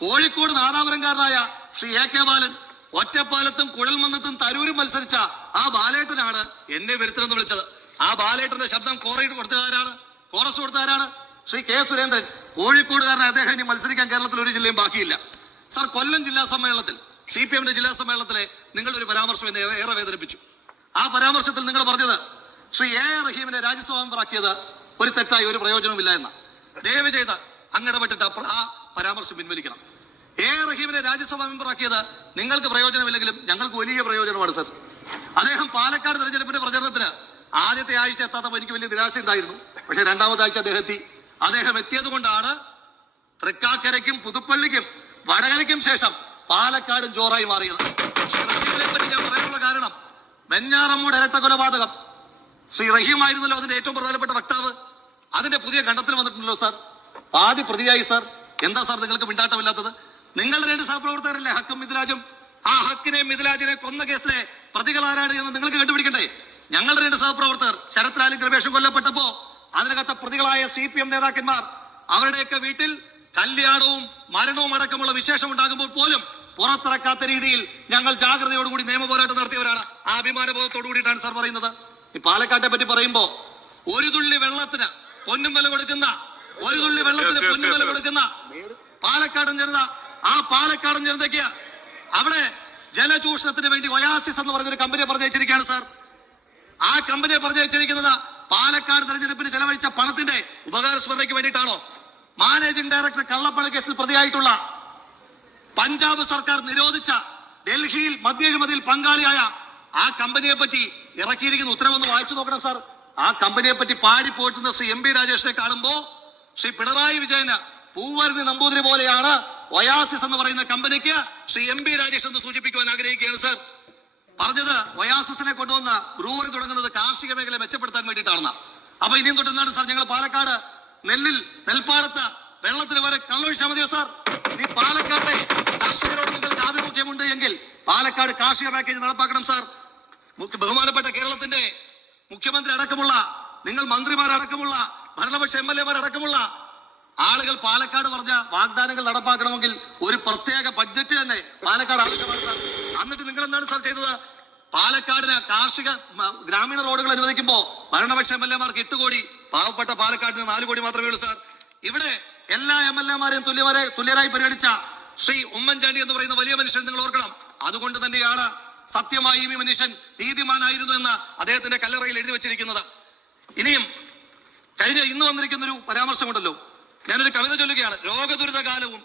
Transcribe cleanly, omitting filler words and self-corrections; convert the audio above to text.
Kozhikode നാദാപുരംകാരനായ Shri A K ബാലൻ ഒറ്റപ്പാലത്തും കുഴൽമന്നത്തും തരൂരും മത്സരിച്ച ആ ബാലേട്ടനാണ് എന്നെ വരുത്തണമെന്ന് വിളിച്ചത്. ആ ബാലേട്ടന്റെ ശബ്ദം കോറസ് കൊടുത്തതാരാണ്? ശ്രീ കെ സുരേന്ദ്രൻ. കോഴിക്കോടുകാരൻ അദ്ദേഹം ഇനി മത്സരിക്കാൻ കേരളത്തിൽ ഒരു ജില്ലയും ബാക്കിയില്ല. സർ, കൊല്ലം ജില്ലാ സമ്മേളനത്തിൽ CPM ജില്ലാ സമ്മേളനത്തിലെ നിങ്ങളുടെ ഒരു പരാമർശം എന്നെ ഏറെ വേദനിപ്പിച്ചു. ആ പരാമർശത്തിൽ നിങ്ങൾ പറഞ്ഞത് ശ്രീ എ റഹീമിനെ രാജ്യസഭാ മെമ്പറാക്കിയത് ഒരു തെറ്റായി ഒരു പ്രയോജനവുമില്ല എന്ന. ദയവ് ചെയ്ത് അങ്ങിടപെട്ടിട്ട് ആ പരാമർശം പിൻവലിക്കണം. എ റഹീമിനെ രാജ്യസഭാ മെമ്പറാക്കിയത് നിങ്ങൾക്ക് പ്രയോജനമില്ലെങ്കിലും ഞങ്ങൾക്ക് വലിയ പ്രയോജനമാണ് സർ. അദ്ദേഹം പാലക്കാട് തെരഞ്ഞെടുപ്പിന്റെ പ്രചരണത്തിന് ആദ്യത്തെ ആഴ്ച എത്താത്തപ്പോൾ എനിക്ക് വലിയ നിരാശ ഉണ്ടായിരുന്നു. പക്ഷെ രണ്ടാമത്തെ ആഴ്ച അദ്ദേഹം എത്തിയത് കൊണ്ടാണ് തൃക്കാക്കരയ്ക്കും പുതുപ്പള്ളിക്കും വടകരയ്ക്കും ശേഷം പാലക്കാടും ജോറായി മാറിയത്. ശ്രീ റഹീമിനെ പറ്റി ഞാൻ പറയാനുള്ള കാരണം, വെഞ്ഞാറമ്മൂട് ഇരട്ട കൊലപാതകം ശ്രീ റഹീം ആയിരുന്നല്ലോ അതിന്റെ ഏറ്റവും പ്രധാനപ്പെട്ട വക്താവ്. അതിന്റെ പുതിയ കണ്ടെത്തൽ വന്നിട്ടുണ്ടല്ലോ സാർ. പാതി പ്രതിയായി സാർ. എന്താ സാർ നിങ്ങൾക്ക് മിണ്ടാട്ടമില്ലാത്തത്? നിങ്ങളുടെ 2 സഹപ്രവർത്തകരല്ലേ ഹക്കും മിഥിലാജും? ആ ഹക്കിനെ മിഥിലാജിനെ കൊന്ന കേസിലെ പ്രതികൾ ആരാണ് എന്ന് നിങ്ങൾക്ക് കണ്ടുപിടിക്കണ്ടേ? ഞങ്ങളുടെ 2 സഹപ്രവർത്തകർ ശരത് ലാലും കൃപേഷും കൊല്ലപ്പെട്ടപ്പോ അതിനകത്തെ പ്രതികളായ CPM നേതാക്കന്മാർ അവരുടെയൊക്കെ വീട്ടിൽ കല്യാണവും മരണവും അടക്കമുള്ള വിശേഷം ഉണ്ടാകുമ്പോൾ പോലും പുറത്തിറക്കാത്ത രീതിയിൽ ഞങ്ങൾ ജാഗ്രതയോടുകൂടി നിയമ പോരാട്ടം നടത്തിയവരാണ്. ആ അഭിമാനബോധത്തോടു കൂടിയിട്ടാണ് സാർ പറയുന്നത്. ഈ പാലക്കാട്ടെ പറ്റി പറയുമ്പോ ഒരു തുള്ളി വെള്ളത്തിന് പൊന്നും വില കൊടുക്കുന്ന പാലക്കാടൻ ജനത, ആ പാലക്കാടൻ ജനതയ്ക്ക് അവിടെ ജലചൂഷണത്തിന് വേണ്ടി ഒയാസിസ് എന്ന് പറഞ്ഞൊരു കമ്പനിയെ പറഞ്ഞയച്ചിരിക്കുകയാണ് സാർ. ആ കമ്പനിയെ പറഞ്ഞയച്ചിരിക്കുന്നത് പാലക്കാട് തെരഞ്ഞെടുപ്പിന് ചെലവഴിച്ച പണത്തിന്റെ ഉപകാരസ്മരണയ്ക്ക് വേണ്ടിയിട്ടാണോ? മാനേജിംഗ് ഡയറക്ടർ കള്ളപ്പണ കേസിൽ പ്രതിയായിട്ടുള്ള പഞ്ചാബ് സർക്കാർ നിരോധിച്ച ഡൽഹിയിൽ മദ്യഴിമതിയിൽ പങ്കാളിയായ ആ കമ്പനിയെ പറ്റി ഇറക്കിയിരിക്കുന്ന ഉത്തരവൊന്ന് വായിച്ചു നോക്കണം സാർ. ആ കമ്പനിയെ പറ്റി പാടിപ്പോട്ടുന്ന ശ്രീ MP രാജേഷിനെ കാണുമ്പോ ശ്രീ പിണറായി വിജയന് പൂവരുന്ന നമ്പൂതിരി പോലെയാണ് ഒയാസിസ് എന്ന് പറയുന്ന കമ്പനിക്ക് ശ്രീ MP രാജേഷ് എന്ന് സൂചിപ്പിക്കുവാൻ ആഗ്രഹിക്കുകയാണ് സാർ. പറഞ്ഞത് ഒയാസിസിനെ കൊണ്ടുവന്ന ബ്രൂവറി തുടങ്ങുന്നത് കാർഷിക മേഖല മെച്ചപ്പെടുത്താൻ വേണ്ടിയിട്ടാണെന്ന. അപ്പൊ ഇനിയും തൊട്ടുന്നാണ് സാർ ഞങ്ങൾ പാലക്കാട് നെൽപ്പാടത്ത് വെള്ളത്തിന് വരെ കള്ളൊഴിച്ചാൽ മതിയോ സാർ? ഈ പാലക്കാട്ടെ കർഷകരോട് നിങ്ങൾക്ക് ആഭിമുഖ്യമുണ്ട് എങ്കിൽ പാലക്കാട് കാർഷിക പാക്കേജ് നടപ്പാക്കണം സാർ. ബഹുമാനപ്പെട്ട കേരളത്തിന്റെ മുഖ്യമന്ത്രി അടക്കമുള്ള നിങ്ങൾ മന്ത്രിമാരടക്കമുള്ള ഭരണപക്ഷ MLA മാരടക്കമുള്ള ആളുകൾ പാലക്കാട് പറഞ്ഞ വാഗ്ദാനങ്ങൾ നടപ്പാക്കണമെങ്കിൽ ഒരു പ്രത്യേക ബഡ്ജറ്റ് തന്നെ പാലക്കാട് ആവശ്യമാണ് സാർ. എന്നിട്ട് നിങ്ങൾ എന്താണ് സാർ ചെയ്തത്? പാലക്കാടിന് കാർഷിക ഗ്രാമീണ റോഡുകൾ അനുവദിക്കുമ്പോൾ ഭരണപക്ഷ MLA മാർക്ക് 8 കോടി, പാവപ്പെട്ട പാലക്കാടിന് 4 കോടി മാത്രമേ ഉള്ളൂ സാർ. ഇവിടെ എല്ലാ MLA മാരെയും തുല്യരായി പരിഗണിച്ച ശ്രീ ഉമ്മൻചാണ്ടി എന്ന് പറയുന്ന വലിയ മനുഷ്യൻ നിങ്ങൾ ഓർക്കണം. അതുകൊണ്ട് തന്നെയാണ് സത്യമായി ഈ മനുഷ്യൻ നീതിമാനായിരുന്നു എന്ന് അദ്ദേഹത്തിന്റെ കല്ലറയിൽ എഴുതി വെച്ചിരിക്കുന്നത്. ഇനിയും ഇന്ന് വന്നിരിക്കുന്ന ഒരു പരാമർശമുണ്ടല്ലോ, ഞാനൊരു കവിത ചൊല്ലുകയാണ്. രോഗദുരിത കാലവും